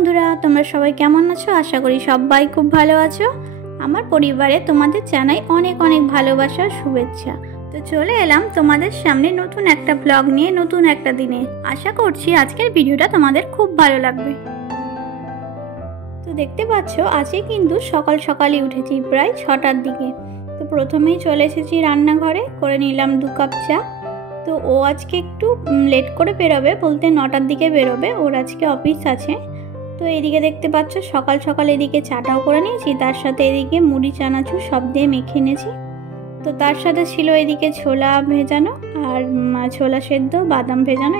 বন্ধুরা, তোমরা সবাই কেমন আছো? আশা করি সবাই খুব ভালো আছো। আমার পরিবারে তোমাদের জানাই অনেক অনেক ভালোবাসা, শুভেচ্ছা। তো চলে এলাম তোমাদের সামনে নতুন একটা ব্লগ নিয়ে, নতুন একটা দিনে। আশা করছি আজকের ভিডিওটা তোমাদের খুব ভালো লাগবে। তো দেখতে পাচ্ছ, আজকে কিন্তু সকাল সকালই উঠেছি, প্রায় 6টার দিকে। তো প্রথমেই চলে এসেছি রান্নাঘরে, করে নিলাম 2 কাপ চা। তো ও আজকে একটু লেট করে বেরোবে, বলতে 9টার দিকে বেরোবে, ওর আজকে অফিস আছে। তো এদিকে দেখতে পাচ্ছ সকাল সকাল এদিকে চাটাও করে নিয়েছি, তার সাথে এদিকে মুড়ি চানাচুর সব দিয়ে মেখে নিয়েছি। তো তার সাথে ছিল এদিকে ছোলা ভেজানো আর ছোলা সেদ্ধ, বাদাম ভেজানো,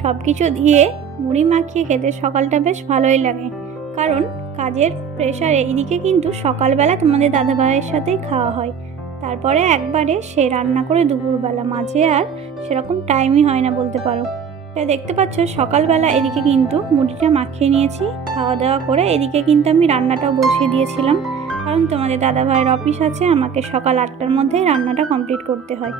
সব কিছু দিয়ে মুড়ি মাখিয়ে খেতে সকালটা বেশ ভালোই লাগে। কারণ কাজের প্রেশারে এইদিকে কিন্তু সকালবেলা তোমাদের দাদাভাইয়ের সাথেই খাওয়া হয়, তারপরে একবারে সে রান্না করে দুপুরবেলা, মাঝে আর সেরকম টাইমই হয় না বলতে পারো। তাই দেখতে পাচ্ছ সকালবেলা এদিকে কিন্তু মুড়িটা মাখিয়ে নিয়েছি, খাওয়া দাওয়া করে এদিকে কিন্তু আমি রান্নাটাও বসিয়ে দিয়েছিলাম। কারণ তোমাদের দাদাভাইয়ের অফিস আছে, আমাকে সকাল 8টার মধ্যেই রান্নাটা কমপ্লিট করতে হয়।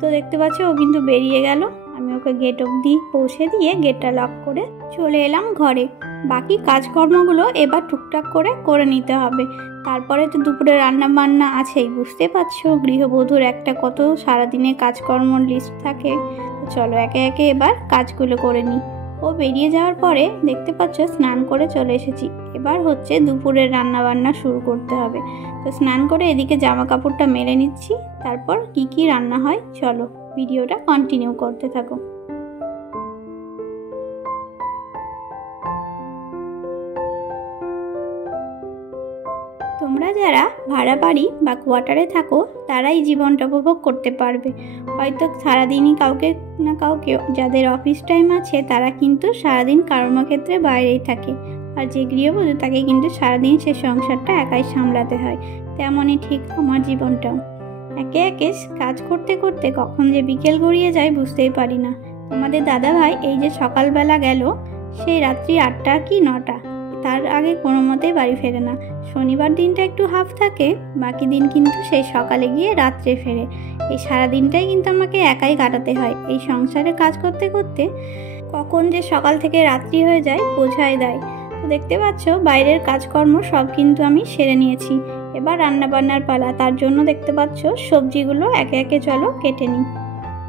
তো দেখতে পাচ্ছ ও কিন্তু বেরিয়ে গেল, আমি ওকে গেট অবধি পৌঁছে দিয়ে গেটটা লক করে চলে এলাম ঘরে। বাকি কাজকর্মগুলো এবার টুকটাক করে নিতে হবে। তারপরে তো দুপুরে রান্না বান্না আছেই, বুঝতে পারছো গৃহবধূর একটা কত সারাদিনে কাজকর্ম লিস্ট থাকে। তো চলো একে একে এবার কাজগুলো করে নিই। ও বেরিয়ে যাওয়ার পরে দেখতে পাচ্ছ স্নান করে চলে এসেছি। এবার হচ্ছে দুপুরের রান্না বান্না শুরু করতে হবে। তো স্নান করে এদিকে জামা কাপড়টা মেলে নিচ্ছি, তারপর কি রান্না হয় চলো ভিডিওটা কন্টিনিউ করতে থাকো। তোমরা যারা ভাড়া বাড়ি বা কোয়ার্টারে থাকো তারা এই জীবনটা উপভোগ করতে পারবে। হয়তো সারাদিনই কাউকে না কাউকে, যাদের অফিস টাইম আছে তারা কিন্তু সারাদিন কর্মক্ষেত্রে বাইরেই থাকে, আর যে গৃহবধূ তাকে কিন্তু সারাদিন সে সংসারটা একাই সামলাতে হয়। তেমনই ঠিক আমার জীবনটাও, একে একে কাজ করতে করতে কখন যে বিকেল গড়িয়ে যায় বুঝতেই পারি না। তোমাদের দাদাভাই এই যে সকালবেলা গেল, সেই রাত্রি 8টা কি 9টা, তার আগে কোনো মতেই বাড়ি ফেরে না। শনিবার দিনটা একটু হাফ থাকে, বাকি দিন কিন্তু সেই সকালে গিয়ে রাত্রে ফেরে। এই সারা দিনটাই কিন্তু আমাকে একাই কাটাতে হয়। এই সংসারে কাজ করতে করতে কখন যে সকাল থেকে রাত্রি হয়ে যায় বোঝাই দেয়। তো দেখতে পাচ্ছ বাইরের কাজকর্ম সব কিন্তু আমি সেরে নিয়েছি, এবার রান্না বান্নার পালা। তার জন্য দেখতে পাচ্ছ সবজিগুলো একে একে চলো কেটে নিই।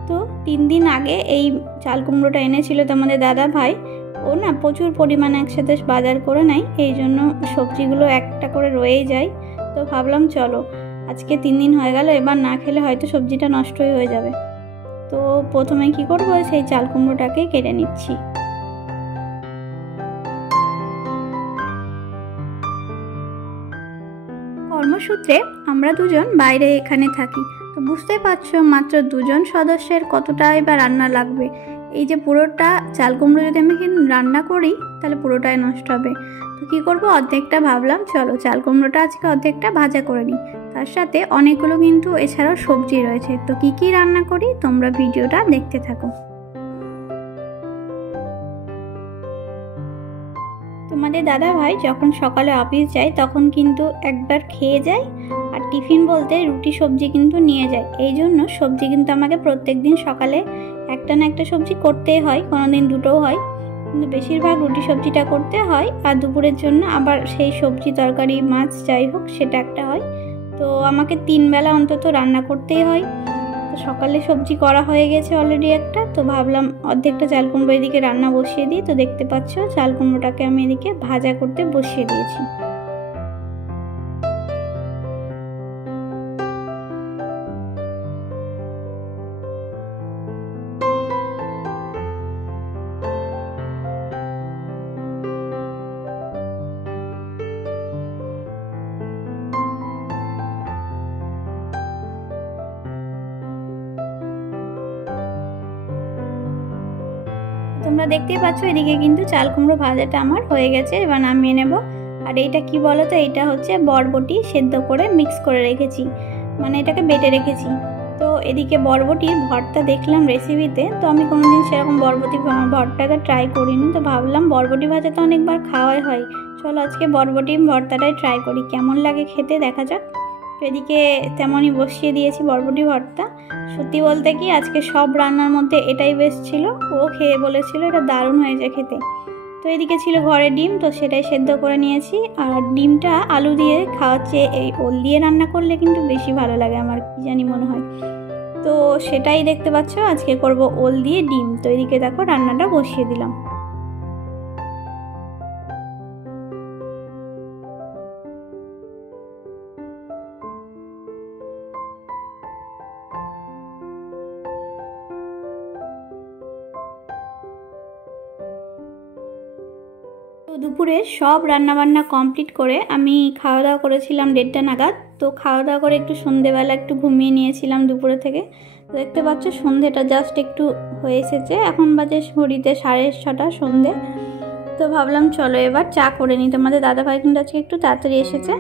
তো 3 দিন আগে এই চাল কুমড়োটা এনেছিল তোমাদের দাদা ভাই, ও না প্রচুর পরিমাণে একসাথে বাজার করে নেয়, এই জন্য সবজিগুলো একটা করে রয়েই যায়। তো ভাবলাম চলো আজকে 3 দিন হয়ে গেল, এবার না খেলে হয়তো সবজিটা নষ্টই হয়ে যাবে। তো প্রথমে কি করবো, সেই চাল কুমড়োটাকে কেটে নিচ্ছি। কর্মসূত্রে আমরা দুজন বাইরে এখানে থাকি, তো বুঝতেই পারছো মাত্র 2 জন সদস্যের কতটা এবার রান্না লাগবে। এই যে পুরোটা চাল কুমড়ো যদি আমি রান্না করি তাহলে পুরোটাই নষ্ট হবে। তো কী করবো, অর্ধেকটা ভাবলাম চলো চাল কুমড়োটা আজকে অর্ধেকটা ভাজা করে নিই। তার সাথে অনেকগুলো কিন্তু এছাড়াও সবজি রয়েছে। তো কি রান্না করি তোমরা ভিডিওটা দেখতে থাকো। তোমাদের দাদা ভাই যখন সকালে অফিস যায় তখন কিন্তু একবার খেয়ে যায়, আর টিফিন বলতে রুটি সবজি কিন্তু নিয়ে যায়। এই জন্য সবজি কিন্তু আমাকে প্রত্যেক দিন সকালে একটা না একটা সবজি করতেই হয়, কোনোদিন 2টোও হয়, কিন্তু বেশিরভাগ রুটি সবজিটা করতে হয়। আর দুপুরের জন্য আবার সেই সবজি তরকারি মাছ যাই হোক সেটা একটা হয়। তো আমাকে 3 বেলা অন্তত রান্না করতেই হয়। তো সকালে সবজি করা হয়ে গেছে অলরেডি একটা, তো ভাবলাম অর্ধেকটা চাল কুমড়ো এদিকে রান্না বসিয়ে দিই। তো দেখতে পাচ্ছ চাল কুমড়োটাকে আমি এদিকে ভাজা করতে বসিয়ে দিয়েছি। তোমরা দেখতেই পাচ্ছ এদিকে কিন্তু চাল কুমড়ো ভাজাটা আমার হয়ে গেছে, এবার নামিয়ে নেব। আর এইটা কি বলো তো, এটা হচ্ছে বরবটি সেদ্ধ করে মিক্স করে রেখেছি, মানে এটাকে বেটে রেখেছি। তো এদিকে বরবটির ভর্তা দেখলাম রেসিপিতে, তো আমি কোনোদিন সেরকম বরবটি ভর্তাটা ট্রাই করিনি। তো ভাবলাম বরবটি ভাজা তো অনেকবার খাওয়াই হয়, চলো আজকে বরবটি ভর্তাটাই ট্রাই করি, কেমন লাগে খেতে দেখা যাক। তো এদিকে তেমনই বসিয়ে দিয়েছি বরবটি ভর্তা। সত্যি বলতে কি আজকে সব রান্নার মধ্যে এটাই বেস্ট ছিল, ও খেয়ে বলেছিল এটা দারুণ হয়েছে খেতে। তো এদিকে ছিল ঘরে ডিম, তো সেটাই সেদ্ধ করে নিয়েছি। আর ডিমটা আলু দিয়ে খাওয়ার চেয়ে এই ওল দিয়ে রান্না করলে কিন্তু বেশি ভালো লাগে, আমার কি জানি মনে হয়। তো সেটাই দেখতে পাচ্ছ, আজকে করব ওল দিয়ে ডিম। তো এদিকে দেখো রান্নাটা বসিয়ে দিলাম। তো দুপুরে সব রান্নাবান্না কমপ্লিট করে আমি খাওয়া দাওয়া করেছিলাম 1:30 নাগাদ। তো খাওয়া দাওয়া করে একটু সন্ধেবেলা একটু ঘুমিয়ে নিয়েছিলাম দুপুরে থেকে। তো দেখতে পাচ্ছ সন্ধেটা জাস্ট একটু হয়ে এসেছে, এখন বাজে ঘড়িতে 6:30 সন্ধে। তো ভাবলাম চলো এবার চা করে নিই। তোমাদের দাদাভাই কিন্তু আজকে একটু তাড়াতাড়ি এসেছে,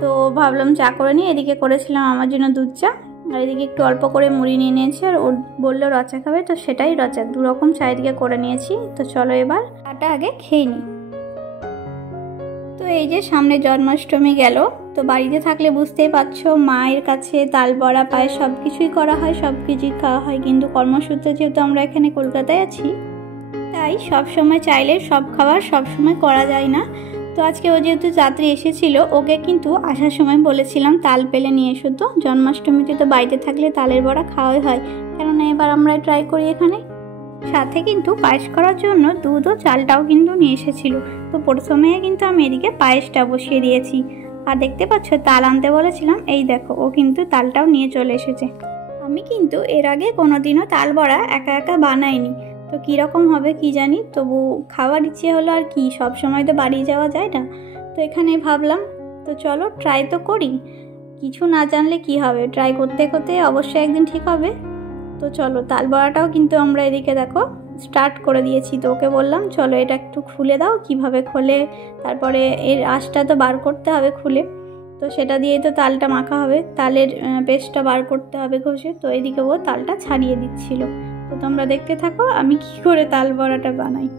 তো ভাবলাম চা করে নিই। এদিকে করেছিলাম আমার জন্য দুধ চা, আর এদিকে একটু অল্প করে মুড়ি নিয়ে নিয়েছি। আর ও বললো রচা খাবে, তো সেটাই রচা, 2 রকম চা এদিকে করে নিয়েছি। তো চলো এবার চাটা আগে খেয়ে নিই। তো এই যে সামনে জন্মাষ্টমী গেল, তো বাড়িতে থাকলে বুঝতেই পারছো মায়ের কাছে তাল বড়া পায়েস সব কিছুই করা হয়, সব কিছুই খাওয়া হয়। কিন্তু কর্মসূত্রে যেহেতু আমরা এখানে কলকাতায় আছি, তাই সব সময় চাইলে সব খাবার সব সময় করা যায় না। তো আজকে ও যেহেতু রাত্রে এসেছিল, ওকে কিন্তু আসার সময় বলেছিলাম তাল পেলে নিয়ে এসো। তো জন্মাষ্টমীতে তো বাড়িতে থাকলে তালের বড়া খাওয়াই হয়, কেননা এবার আমরা ট্রাই করি এখানে। সাথে কিন্তু পায়েস করার জন্য দুধ ও চালটাও কিন্তু নিয়ে এসেছিল। তো প্রথমে কিন্তু আমি এদিকে পায়েসটা বসিয়ে দিয়েছি। আর দেখতে পাচ্ছ তাল আনতে বলেছিলাম, এই দেখো ও কিন্তু তালটাও নিয়ে চলে এসেছে। আমি কিন্তু এর আগে কোনোদিনও তাল বড়া একা একা বানাইনি, তো কীরকম হবে কি জানি, তবু খাওয়ার ইচ্ছে হলো। আর কি সব সময় তো বাড়ি যাওয়া যায় না, তো এখানে ভাবলাম তো চলো ট্রাই তো করি। কিছু না জানলে কি হবে, ট্রাই করতে করতে অবশ্যই একদিন ঠিক হবে। তো চলো তাল বড়াটাও কিন্তু আমরা এদিকে দেখো স্টার্ট করে দিয়েছি। তো ওকে বললাম চলো এটা একটু খুলে দাও, কিভাবে খোলে, তারপরে এর আঁশটা তো বার করতে হবে খুলে। তো সেটা দিয়েই তো তালটা মাখা হবে, তালের পেস্টটা বার করতে হবে ঘষে। তো এদিকে ও তালটা ছাড়িয়ে দিচ্ছিল। তো তোমরা দেখতে থাকো আমি কি করে তাল বড়াটা বানাই।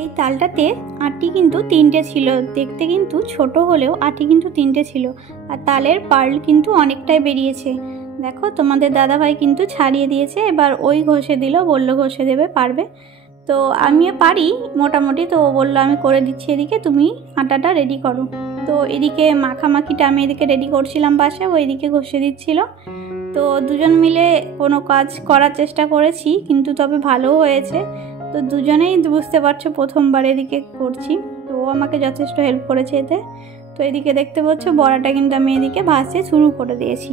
এই তালটাতে আটি কিন্তু 3টে ছিল, দেখতে কিন্তু ছোট হলেও আটি কিন্তু 3টে ছিল। আর তালের পার্ল কিন্তু অনেকটাই বেরিয়েছে। দেখো তোমাদের দাদাভাই কিন্তু ছাড়িয়ে দিয়েছে, এবার ওই ঘষে দিল, বললো ঘষে দেবে, পারবে। তো আমিও পারি মোটামুটি, তো ও বললো আমি করে দিচ্ছি, এদিকে তুমি আটাটা রেডি করো। তো এদিকে মাখামাখিটা আমি এদিকে রেডি করছিলাম পাশে, ও এদিকে ঘষে দিচ্ছিল। তো দুজন মিলে কোনো কাজ করার চেষ্টা করেছি, কিন্তু তবে ভালোও হয়েছে। তো দুজনেই বুঝতে পারছো প্রথমবার এদিকে করছি, তো ও আমাকে যথেষ্ট হেল্প করেছে এতে। তো এদিকে দেখতে পাচ্ছ বড়াটা কিন্তু আমি এদিকে ভাজতে শুরু করে দিয়েছি।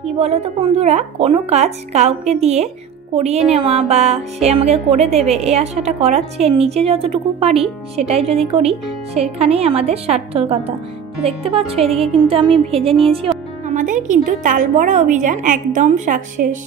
কি বলো তো বন্ধুরা, কোনো কাজ কাউকে দিয়ে করিয়ে নেওয়া বা সে আমাকে করে দেবে এই আশাটা করাচ্ছে, নিজে যতটুকু পারি সেটাই যদি করি সেখানেই আমাদের সার্থকতা। তো দেখতে পাচ্ছ এদিকে কিন্তু আমি ভেজে নিয়েছি। আমাদের কিন্তু তাল বড়া অভিযান একদম সাকসেস।